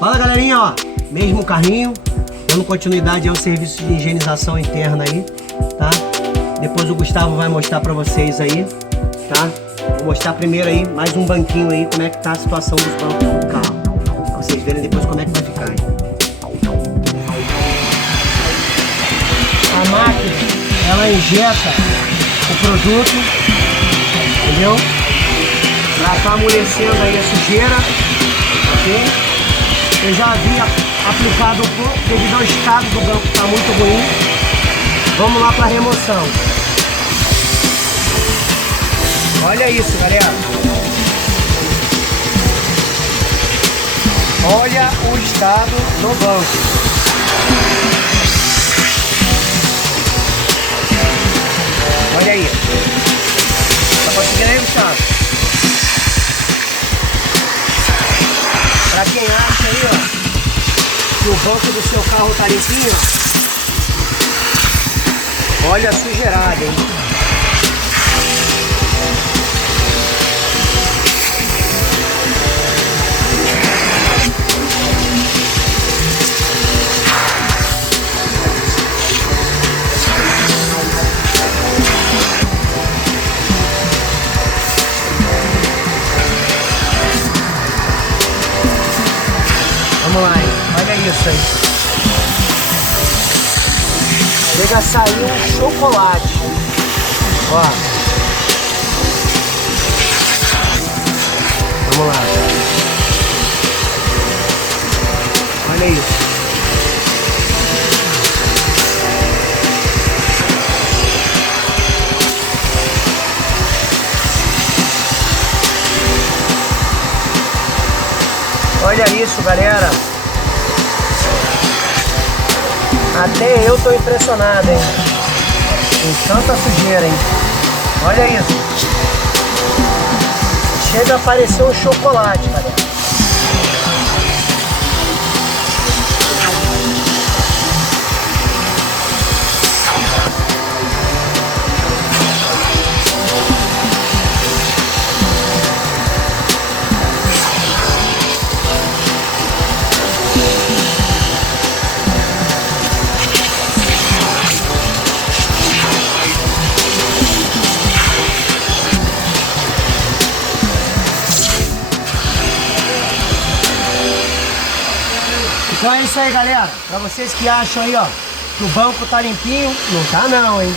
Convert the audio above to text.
Fala, galerinha, ó, mesmo carrinho, dando continuidade ao serviço de higienização interna aí, tá? Depois o Gustavo vai mostrar pra vocês aí, tá? Vou mostrar primeiro aí, mais um banquinho aí, como é que tá a situação dos bancos do carro, pra vocês verem depois como é que vai ficar aí. A máquina, ela injeta o produto, entendeu? Ela tá amolecendo aí a sujeira, ok? Eu já havia aplicado um pouco devido ao estado do banco que tá muito ruim. Vamos lá para remoção. Olha isso, galera. Olha o estado do banco. Olha aí. Tá conseguindo aí, Gustavo? Pra quem acha aí, ó, que o banco do seu carro tá limpinho, ó, olha a sujeirada, hein? Vamos lá, hein? Olha isso aí. Chega a sair um chocolate. Ó. Vamos lá. Olha isso. Olha isso, galera. Até eu tô impressionado, hein? Com tanta sujeira, hein? Olha isso. Chega a parecer um chocolate, galera. Então é isso aí, galera. Pra vocês que acham aí, ó, que o banco tá limpinho, não tá não, hein?